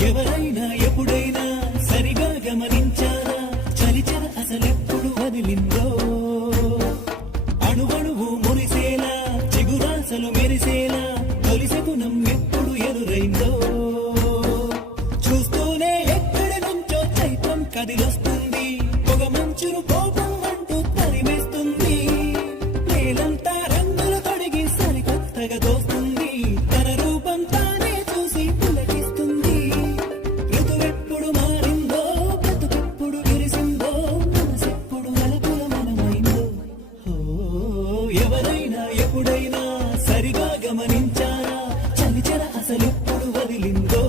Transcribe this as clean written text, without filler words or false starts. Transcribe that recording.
ఎవరైనా ఎప్పుడైనా సరిగా గమనించారా చలిచర అసలెప్పుడు వదిలిందో అణువణువు మురిసేలా చిగురాసలు మెరిసేలా తొలిసెగుణం ఎప్పుడు ఎదురైందో చూస్తూనే ఎక్కడి నుంచో చైత్రం కదిలొస్తుంది పొగ మంచును కోపం అంటూ తరిమేస్తుంది నేలంతా రంగులు తొడిగి సరికొత్తగా దోస్తుంది తన రూపం తానే చూసి పులకిస్తుంది ఋతువెప్పుడు మారిందో బ్రతుకెప్పుడు విరిసిందో మనసెప్పుడు వలపుల మనమైందో ఎవరైనా ఎప్పుడైనా సరిగా గమనించారా చలిచర అసలెప్పుడు వదిలిందో